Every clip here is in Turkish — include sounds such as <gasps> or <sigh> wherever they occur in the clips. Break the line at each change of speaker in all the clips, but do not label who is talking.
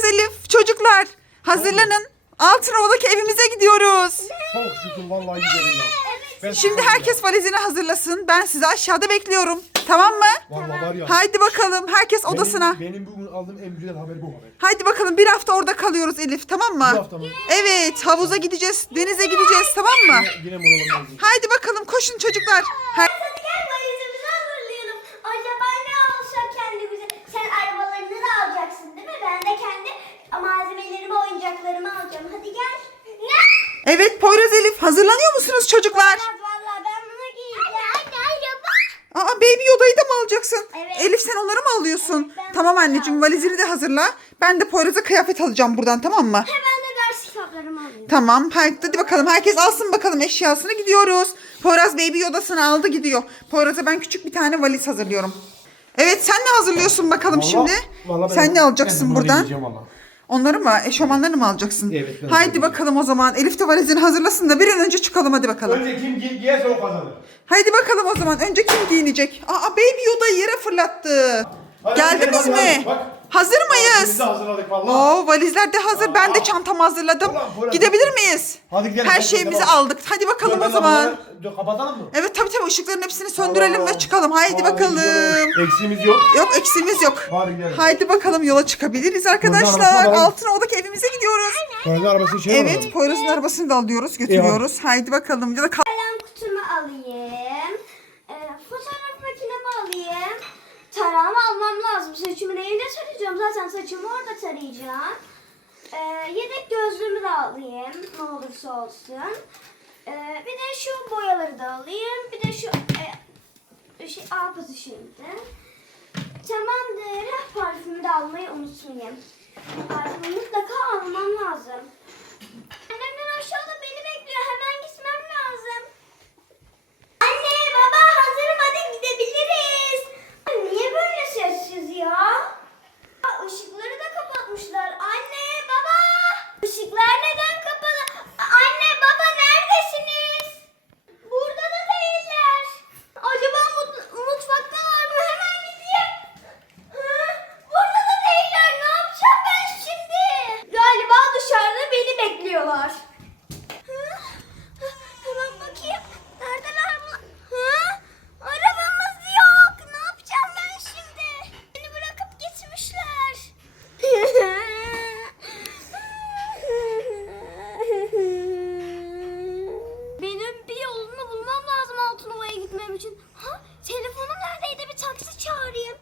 Poyraz Elif, çocuklar hazırlanın. Altınova'daki evimize gidiyoruz.
Çok şükür vallahi gidelim ya. Ben
Şimdi herkes valizini hazırlasın. Ben sizi aşağıda bekliyorum. Tamam mı?
Vallahi var ya.
Haydi bakalım herkes
benim-
odasına.
Benim, bugün aldığım en güzel haber bu haber.
Haydi bakalım bir hafta orada kalıyoruz Elif tamam
Bu
mı?
hafta mı?
Evet havuza gideceğiz, denize gideceğiz tamam mı?
Yine, moralim lazım.
Haydi bakalım koşun çocuklar. Her-
Hadi gel valizimizi hazırlayalım. Acaba ne alsak kendimize? Sen arabalarını da alacaksın değil mi? Ben de kendi malzemelerimi, oyuncaklarımı alacağım. Hadi gel. Ne?
Evet Poyraz Elif hazırlanıyor musunuz çocuklar?
Bak valla ben bunu giyeceğim.
Aa Baby Yoda'yı da mı alacaksın?
Evet.
Elif sen onları mı alıyorsun?
Evet, ben
tamam
bunu
anneciğim valizini de hazırla. Ben de Poyraz'a kıyafet alacağım buradan tamam mı?
Hemen de ders kitaplarımı alayım.
Tamam. Hadi bakalım. Herkes alsın bakalım eşyasını gidiyoruz. Poyraz Baby Yoda'sını aldı gidiyor. Poyraz'a ben küçük bir tane valiz hazırlıyorum. Evet sen ne hazırlıyorsun bakalım
Vallahi-
şimdi?
vallahi ben-
sen ne alacaksın
ben bunu
buradan?
giyeceğim vallahi.
Onları mı? Eşofmanlarını mı alacaksın?
Evet, ben
Haydi
onu
bakalım o zaman. Elif de valizini hazırlasın da bir an önce çıkalım hadi bakalım.
Önce kim gi- giyerse o kazanır.
Haydi bakalım o zaman. Önce kim giyinecek? Aa Baby Yoda'yı yere fırlattı.
Hadi,
Geldiniz
hadi,
mi?
hadi, bak.
Hazır
Biz
mıyız?
de hazırladık vallahi.
Oo valizler de hazır. Ben de çantamı hazırladım.
Ulan, ulan.
Gidebilir miyiz?
Hadi gidelim,
Her
hadi
şeyimizi
gidelim.
aldık. Hadi bakalım o
ben
zaman.
lambaları- Dur, Kapatalım mı?
Evet tabii tabii ışıkların hepsini söndürelim ve çıkalım. Haydi bakalım.
gidelim. Eksiğimiz yok.
Yok eksiğimiz yok.
Hadi gidelim.
Haydi bakalım yola çıkabiliriz arkadaşlar.
alalım.
Altınova'daki evimize gidiyoruz.
Kendi arabasını şey
Evet. Poyraz'ın arabasını da alıyoruz götürüyoruz. Haydi bakalım. Ya da kal-
Kalem kutumu alayım. Ee, fotoğraf makinemi alayım. Tarağımı almam lazım. Saçımı neyle tarayacağım? Zaten saçımı orada tarayacağım. Ee, yedek gözlüğümü de alayım. Ne olursa olsun. Ee, bir de şu boyaları da alayım. Bir de şu e, şey ağpası şimdi. Tamamdır. Parfümü de almayı unutmayayım. Parfümü mutlaka almam lazım. Annemler aşağıda beni bekliyor. Hemen gitmem lazım. Anne baba hazırım hadi gidebiliriz. Niye böyle sessiz ya? Aa, Işıkları da kapatmışlar. Anne baba. Işıklar neden kapalı? A- Anne baba neredesiniz? Burada da değiller. Acaba mut- mutfaktalar mı? Hemen gideyim. Hı? Burada da değiller. Ne yapacağım ben şimdi? Galiba dışarıda beni bekliyorlar. Hı? Hı, Hemen bakayım. Neredeler bu? Hı? Arabamız yok. Ne yapacağım ben şimdi? Beni bırakıp gitmişler. Benim bir yolunu bulmam lazım Altınova'ya gitmem için. Ha? Telefonum neredeydi? Bir taksi çağırayım.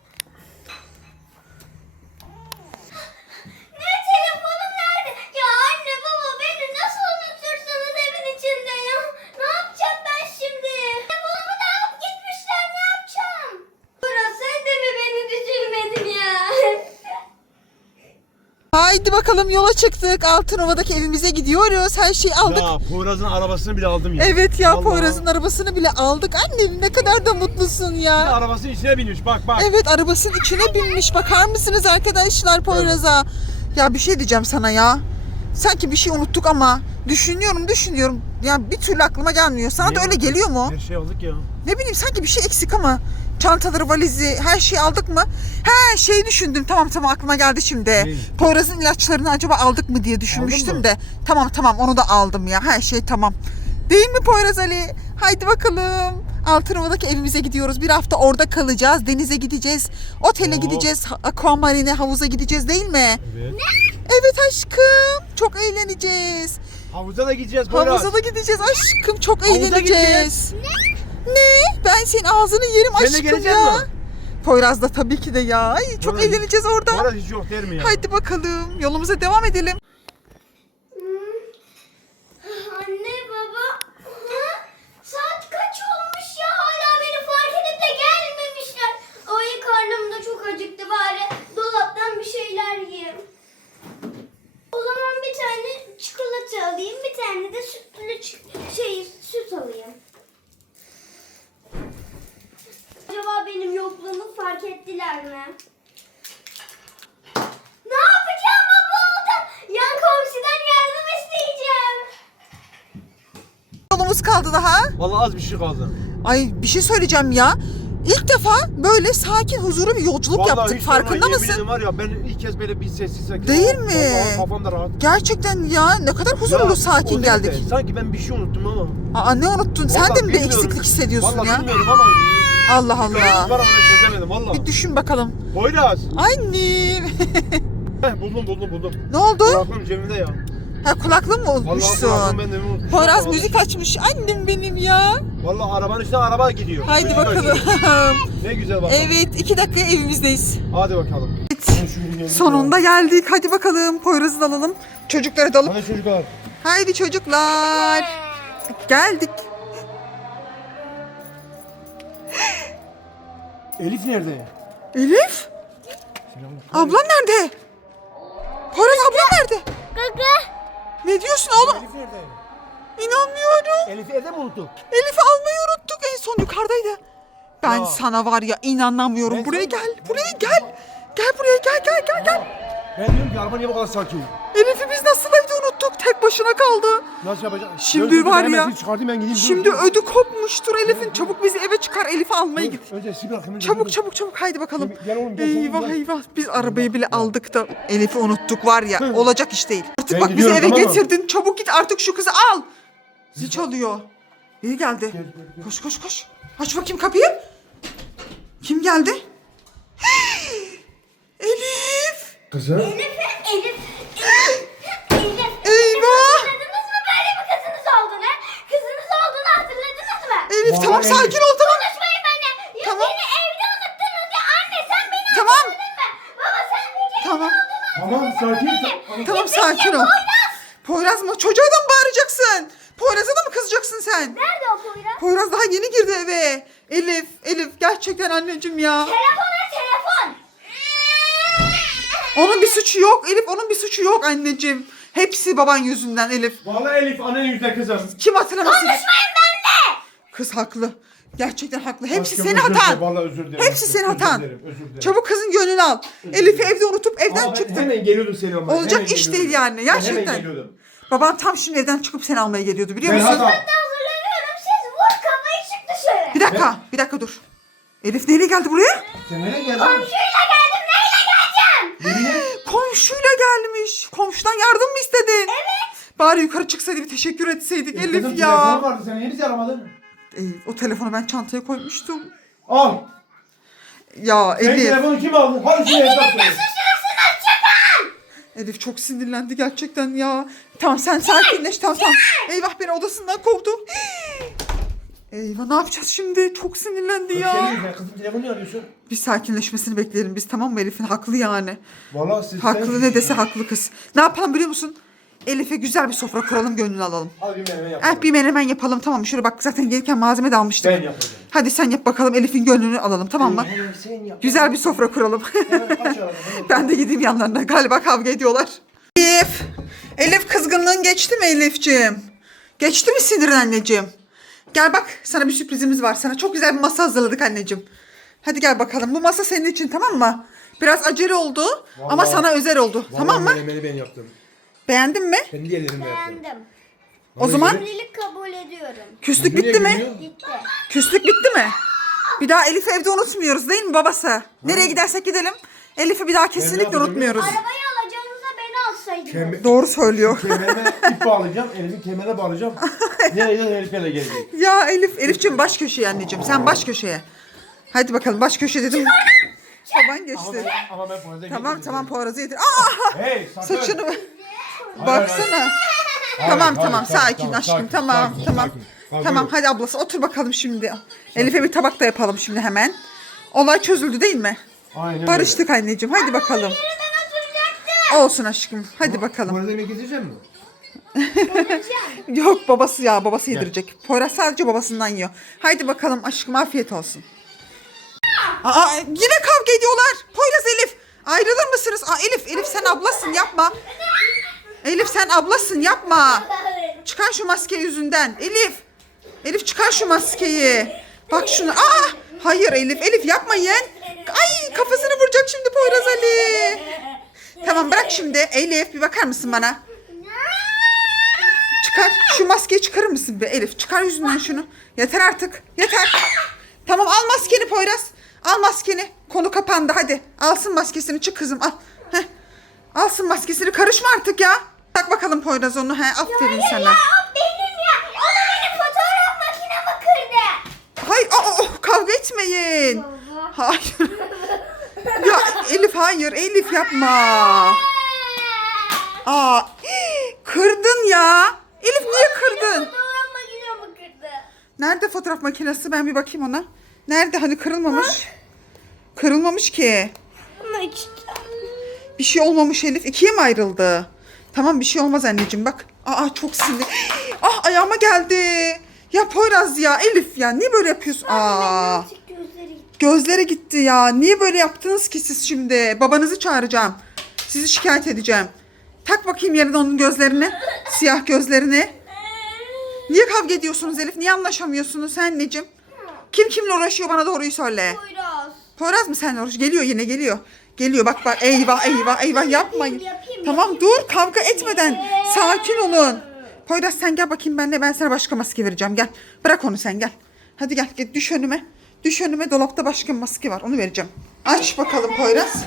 Ne telefonum nerede? Ya anne baba beni nasıl unutursunuz evin içinde ya? Ne yapacağım ben şimdi? Telefonumu da alıp gitmişler ne yapacağım? Burası sen de mi beni düşünmedin ya?
Haydi bakalım yola çıktık. Altınova'daki evimize gidiyoruz. Her şeyi aldık.
Ya Poyraz'ın arabasını bile aldım ya.
Evet ya
Vallahi.
Poyraz'ın arabasını bile aldık. Annem ne kadar da mutlusun
Bir de
ya.
arabasının içine binmiş bak bak.
Evet arabasının içine binmiş. Bakar mısınız arkadaşlar Poyraz'a? Ya bir şey diyeceğim sana ya. Sanki bir şey unuttuk ama düşünüyorum düşünüyorum. Ya bir türlü aklıma gelmiyor. Sana da
Niye
öyle
unuttuk?
geliyor mu?
Her şey aldık ya.
Ne bileyim sanki bir şey eksik ama. Çantaları, valizi, her şeyi aldık mı? He şeyi düşündüm. Tamam tamam aklıma geldi şimdi.
Ne?
Poyraz'ın ilaçlarını acaba aldık mı diye düşünmüştüm de. Tamam tamam onu da aldım ya. Her şey tamam. Değil mi Poyraz Ali? Haydi bakalım. Altınova'daki evimize gidiyoruz. Bir hafta orada kalacağız. Denize gideceğiz. Otele
Oo.
gideceğiz. Aquamarine havuza gideceğiz değil mi?
Evet.
Evet aşkım. Çok eğleneceğiz.
Havuza da gideceğiz Poyraz.
Havuza da gideceğiz aşkım. Çok
Havuza
eğleneceğiz. Ne? Ben senin ağzını yerim
Sen de
aşkım
gelecek
ya.
mi?
Poyraz da tabii ki de ya. Ay, çok
Poyraz-
eğleneceğiz orada.
Poyraz hiç yok der mi ya?
Haydi bakalım. Yolumuza devam edelim.
Anne baba. Ha? Saat kaç olmuş ya hala beni fark edip de gelmemişler. Ay karnım da çok acıktı bari. Dolaptan bir şeyler yiyeyim. O zaman bir tane çikolata alayım, bir tane de sütlü çi- şey süt alayım. Acaba benim yokluğumu mi? Ne yapacağım baba? Yan komşudan yardım isteyeceğim.
Yolumuz kaldı daha.
Vallahi az bir şey kaldı.
Ay bir şey söyleyeceğim ya. İlk defa böyle sakin, huzurlu bir yolculuk
Vallahi
yaptık.
hiç
Farkında mısın?
yemin ederim var ya ben ilk kez böyle bir sessiz sakin.
Değil mi?
Vallahi kafamda rahat.
Gerçekten ya ne kadar huzurlu,
Ya, o
sakin
değil de,
geldik.
Sanki ben bir şey unuttum ama.
Aa ne unuttun? Sen
Vallahi
de mi bir
bilmiyorum.
eksiklik hissediyorsun
Vallahi
ya?
bilmiyorum ama.
Allah Allah.
var ama çözemedim valla.
Bir düşün bakalım.
Poyraz.
Annem. <laughs>
Heh, buldum buldum buldum.
ne oldu?
Kulaklığım cebimde ya.
Ha kulaklığın mı
Vallahi ben de unutmuşum.
Poyraz
Vallahi.
müzik açmış. Annem benim ya.
Vallahi arabanın üstüne araba gidiyor.
Haydi
Müzik
bakalım.
açıyor. <laughs> Ne güzel bakalım.
evet iki dakika evimizdeyiz.
Hadi bakalım.
Sonunda geldik. Hadi bakalım Poyraz'ı da alalım. Çocukları da alıp.
Hadi çocuklar.
Haydi çocuklar. Geldik.
Elif nerede?
Elif? Ablan nerede? Poyraz ablan nerede?
Gaga.
Ne diyorsun oğlum?
Elif nerede?
İnanmıyorum.
Elif'i evde mi unuttuk?
Elif'i almayı unuttuk. En son yukarıdaydı. Ben
Ya.
sana var ya inanamıyorum.
Ben
buraya
sana-
gel. Buraya gel. Gel buraya gel gel gel gel.
Ben diyorum ki araba niye bu kadar sakin?
Elif'i Tek başına kaldı.
Nasıl yapacağım?
Şimdi
Gözlüğümü
var ya,
sil, Çıkartayım ben gideyim.
Şimdi
dur.
ödü kopmuştur Elif'in. Çabuk bizi eve çıkar. Elif'i almaya git.
Önce sil bırakayım. önce,
Çabuk
dur.
çabuk çabuk haydi bakalım.
Gel oğlum, gel,
Eyvah
gel.
eyvah biz arabayı bile aldık da Elif'i unuttuk var ya olacak iş değil. Artık
Ben
bak bizi eve
tamam mı?
getirdin çabuk git artık şu kızı al. Zil çalıyor. Biri geldi.
Gel, gel, gel.
Koş koş koş. Aç bakayım kapıyı. Kim geldi? <gasps> Elif.
Kızım.
Elif. Elif.
Eyvah.
Hatırladınız mı böyle bir kızınız olduğunu? Kızınız olduğunu hatırladınız mı?
Elif
Vallahi
tamam sakin ol tamam.
Konuşmayın benimle. Ya
Tamam.
beni evde unuttunuz ya. Anne sen beni
Tamam.
hatırladın mı? Baba sen beni
Tamam.
Tamam sakin. Tamam.
Tamam sakin ol. Poyraz mı? Çocuğa da mı bağıracaksın? Poyraz'a da mı kızacaksın sen?
Nerede o Poyraz?
Poyraz daha yeni girdi eve. Elif, Elif gerçekten anneciğim ya.
Telefon ver telefon.
Onun bir suçu yok Elif, onun bir suçu yok anneciğim. Hepsi baban yüzünden Elif.
Vallahi Elif annen yüzünden kızım.
Kim hatırlamasın?
Konuşmayın.
Kız haklı. Gerçekten haklı. Hepsi
Aşkım,
senin
özür dilerim,
hatan.
Vallahi özür dilerim.
Hepsi
aşkım,
senin
özür
hatan.
dilerim, özür dilerim.
Çabuk kızın gönlünü al. Elif'i evde unutup evden
ben
çıktın.
Hemen geliyordum seni ama.
Olacak
hemen
iş
geliyordum.
değil yani,
Ben
gerçekten.
Hemen geliyordum.
Baban tam şimdi evden çıkıp seni almaya geliyordu biliyor
Ben
musun?
hata.
Hazırlanıyorum siz vur kafayı çık dışarı.
Bir dakika, bir dakika dur. Elif neyle geldi buraya?
Sen nereye geldin?
Komşuyla geldim neyle geleceğim?
Komşuyla gelmiş. Komşudan yardım mı istedin? Evet. Bari yukarı çıksaydı bir teşekkür etseydik
Kızım,
Elif
telefonu
ya.
vardı sen niye bizi aramadın?
Ee, o telefonu ben çantaya koymuştum.
Al.
Ya
Sen
Elif.
telefonu kim aldı? Hadi şunu hesap söyle.
Elif çok sinirlendi gerçekten ya. Tamam sen sakinleş tamam tamam. Eyvah beni odasından kovdu. Eyvah ne yapacağız şimdi? Çok sinirlendi
Senin
ya.
yüzünden kızım telefonu niye arıyorsun?
Bir sakinleşmesini bekleyelim biz tamam mı Elif'in? Haklı yani.
Vallahi siz
Haklı ne dese haklı kız. Ne yapalım biliyor musun? Elif'e güzel bir sofra kuralım gönlünü alalım.
Hadi bir menemen yapalım.
Eh bir menemen yapalım tamam mı? Şöyle bak zaten gelirken malzeme de almıştık.
Ben yapacağım.
Hadi sen yap bakalım Elif'in gönlünü alalım tamam mı?
Hemen sen yap.
Güzel bir sofra kuralım.
Hemen. <laughs>
ben de gideyim yanlarına. Galiba kavga ediyorlar. Elif. Elif kızgınlığın geçti mi Elif'ciğim? Geçti mi sinirin anneciğim? Gel bak sana bir sürprizimiz var. Sana çok güzel bir masa hazırladık anneciğim. Hadi gel bakalım. Bu masa senin için tamam mı? Biraz acele oldu ama
Vallahi-
sana özel oldu. tamam mı?
Menemeni ben yaptım.
Beğendin mi?
Kendi ellerimle yaptım.
Beğendim.
O zaman
Evlilik kabul ediyorum.
küslük bitti mi?
gidiyor?
Gitti.
Küslük bitti mi? Bir daha Elif'i evde unutmuyoruz değil mi babası? Nereye gidersek gidelim. Elif'i bir daha kesinlikle
yapacağım
unutmuyoruz.
Arabayı alacağınıza beni alsaydınız.
Kemer,
Doğru söylüyor. <laughs>
kemerime ip bağlayacağım. Elimi kemere bağlayacağım. <laughs> Nereye Elif'e gelecek.
Ya Elif, Elif'ciğim baş köşeye anneciğim. Sen baş köşeye. Hadi bakalım baş köşe dedim. Baban geçti.
Ama ben
Tamam tamam Poyraz'ı yedir. Aa!
Hey sakın.
Saçını. Baksana.
Hayır,
Tamam
hayır,
tamam sakin
tamam,
aşkım
sakin,
tamam
sakin,
tamam.
sakin. Tamam,
Tamam hadi ablası otur bakalım şimdi. Elif'e bir tabak da yapalım şimdi hemen. Olay çözüldü değil mi?
Aynen öyle.
Barıştık anneciğim hadi bakalım. Olsun aşkım hadi bakalım.
Poyraz'a yemek yedirecek misin? <laughs>
Yok babası ya babası yedirecek. Poyraz sadece babasından yiyor. Haydi bakalım aşkım afiyet olsun. Aa yine kavga ediyorlar. Poyraz Elif ayrılır mısınız? Aa Elif Elif sen ablasın yapma. Elif sen ablasın yapma. Çıkar şu maske yüzünden. Elif. Elif çıkar şu maskeyi. Bak şunu. Aa hayır Elif Elif yapma yeğen. Ay kafasını vuracak şimdi Poyraz Ali. Tamam bırak şimdi. Elif bir bakar mısın bana? Çıkar. Şu maskeyi çıkarır mısın be Elif? Çıkar yüzünden şunu. Yeter artık. Yeter. Tamam al maskeni Poyraz. Al maskeni. Konu kapandı hadi. Alsın maskesini çık kızım al. Alsın maskesini karışma artık ya. Tak bakalım Poyraz onu. He, aferin sana.
Ya o benim ya. O da benim fotoğraf makinemi kırdı.
Hayır aa, oh, kavga etmeyin. Hayır. ya Elif hayır Elif yapma. Aa kırdın ya. Elif niye kırdın?
Fotoğraf makinemi kırdı.
Nerede fotoğraf makinesi? Ben bir bakayım ona. Nerede? Hani kırılmamış. Kırılmamış ki.
Ama işte.
Bir şey olmamış Elif. İkiye mi ayrıldı? Tamam bir şey olmaz anneciğim bak. Aa çok sinir. Ah ayağıma geldi. Ya Poyraz ya Elif ya niye böyle yapıyorsun? Aa.
Gözleri gitti.
Ya. Niye böyle yaptınız ki siz şimdi? Babanızı çağıracağım. Sizi şikayet edeceğim. Tak bakayım yerine onun gözlerini. Siyah gözlerini. Niye kavga ediyorsunuz Elif? Niye anlaşamıyorsunuz sen anneciğim? Kim kimle uğraşıyor bana doğruyu söyle.
Poyraz.
Poyraz mı seninle uğraşıyor? Geliyor yine geliyor. Geliyor bak bak eyvah eyvah eyvah yapmayın. Tamam dur kavga etmeden sakin olun. Poyraz sen gel bakayım benimle ben sana başka maske vereceğim gel. Bırak onu sen gel. Hadi gel, gel düş önüme. Düş önüme dolapta başka maske var onu vereceğim. Aç bakalım Poyraz.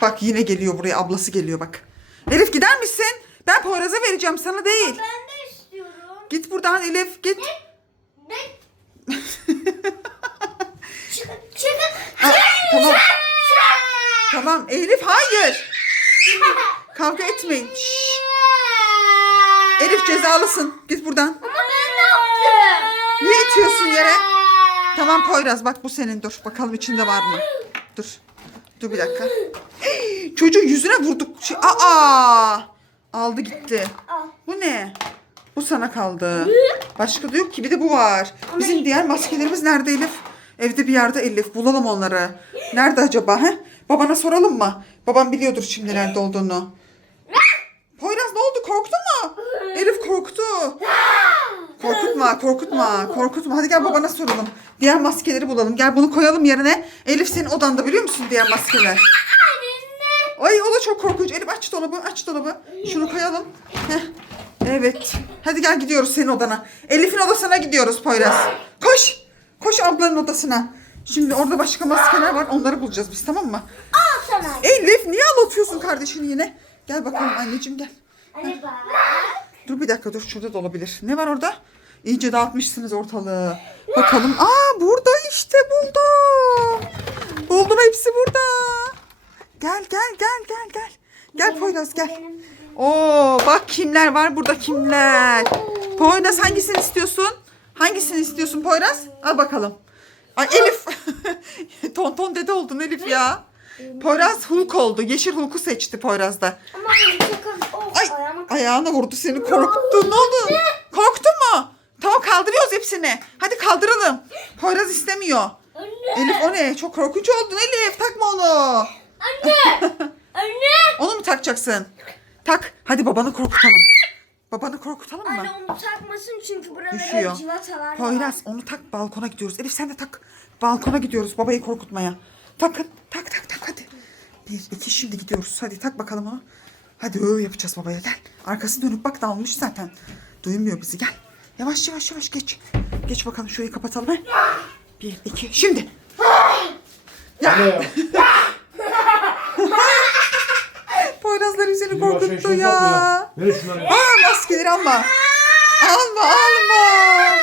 Bak yine geliyor buraya ablası geliyor bak. Elif gider misin? Ben Poyraz'a vereceğim sana değil.
Ben de istiyorum.
Git buradan Elif git.
Ne? <laughs> çıkın çıkın.
Ha, tamam tamam Elif hayır. Kavga etmeyin. Şşş. Elif cezalısın. Git buradan.
Ama ben ne yaptım?
Niye itiyorsun yere? Tamam Poyraz bak bu senin dur. Bakalım içinde var mı? Dur. Dur bir dakika. Hey, <gasps> Çocuğun yüzüne vurduk. Şey, aa! Aldı gitti. Bu ne? Bu sana kaldı. Başka da yok ki bir de bu var. Bizim diğer maskelerimiz nerede Elif? Evde bir yerde Elif. Bulalım onları. Nerede acaba? He? Babana soralım mı? Babam biliyordur şimdi nerede olduğunu. Poyraz ne oldu? Korktun mu? Elif korktu. Korkutma, korkutma, korkutma. Hadi gel babana soralım. Diğer maskeleri bulalım. Gel bunu koyalım yerine. Elif senin odanda biliyor musun diğer maskeler? Ay o da çok korkunç. Elif aç dolabı, aç dolabı. Şunu koyalım. Heh. Evet. Hadi gel gidiyoruz senin odana. Elif'in odasına gidiyoruz Poyraz. Koş. Koş ablanın odasına. Şimdi orada başka maskeler var. Onları bulacağız biz tamam mı?
Al sana.
Elif niye ağlatıyorsun kardeşini yine? Gel bakalım anneciğim gel.
Hadi bak.
Dur bir dakika dur şurada da olabilir. Ne var orada? İyice dağıtmışsınız ortalığı. Bakalım. Aa burada işte buldum. Buldum hepsi burada. Gel gel gel gel gel. Gel Poyraz gel. Oo bak kimler var burada kimler. Poyraz hangisini istiyorsun? Hangisini istiyorsun Poyraz? Al bakalım. Ay Elif. <laughs> Tonton dede oldun Elif ya. Poyraz Hulk oldu. Yeşil Hulk'u seçti Poyraz'da.
Ama benim çok Of,
Ay
ayağıma
ayağına vurdu seni korkuttu. Ne oldu? Korktun mu? Tamam kaldırıyoruz hepsini. Hadi kaldıralım. Poyraz istemiyor.
Anne.
Elif o ne? Çok korkunç oldun Elif. Takma onu.
Anne. <laughs> Anne.
Onu mu takacaksın? Tak. Hadi babanı korkutalım. Babanı korkutalım mı?
Anne onu takmasın çünkü buralara
Düşüyor.
civatalar var.
Poyraz onu tak balkona gidiyoruz. Elif sen de tak. Balkona gidiyoruz babayı korkutmaya. Takın. Tak tak tak hadi. Bir iki şimdi gidiyoruz. Hadi tak bakalım onu. Hadi öyle yapacağız babaya gel. Arkasını dönüp bak dalmış zaten. Duymuyor bizi gel. Yavaş yavaş yavaş geç. Geç bakalım şurayı kapatalım. He. Bir iki şimdi.
Ya? <laughs>
Poyrazlar
başka
korkuttu ya.
ya? Verin şunları.
Aa maskeleri alma. Alma alma.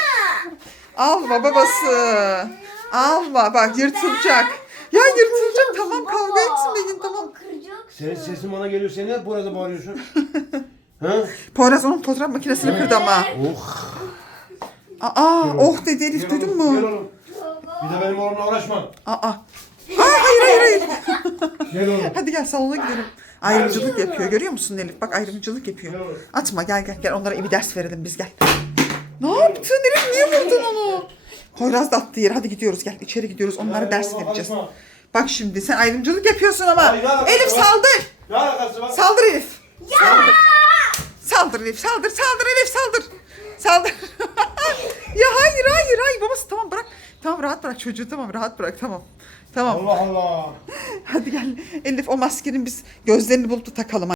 Alma babası. Alma bak yırtılacak. Ya yırtılacak tamam kavga etmeyin tamam.
Kıracak.
Senin sesin bana geliyor. Sen niye burada bağırıyorsun? <laughs> ha?
Poyraz onun fotoğraf makinesini kırdı ama.
Oh.
Aa oh dedi Elif
Gel
duydun
oğlum, Gel
mu?
oğlum. Bir de benim oğlumla uğraşma.
Aa. Aa hayır hayır hayır.
Gel oğlum.
Hadi gel salona gidelim. Ayrımcılık yapıyor görüyor musun Elif? Bak ayrımcılık yapıyor. Atma gel gel gel onlara bir ders verelim biz gel. Ne yaptın Elif niye vurdun onu? Poyraz da attı yere hadi gidiyoruz gel içeri gidiyoruz onlara
Ya,
ders vereceğiz. Bak şimdi sen ayrımcılık yapıyorsun ama. Elif saldır.
Ne alakası var?
Saldır Elif. Saldır. Saldır Elif saldır saldır Elif saldır. Saldır. ya hayır hayır hayır babası tamam bırak. Tamam rahat bırak çocuğu tamam rahat bırak tamam. Tamam
Allah Allah. <laughs>
hadi gel Elif o maskenin biz gözlerini bulup da takalım.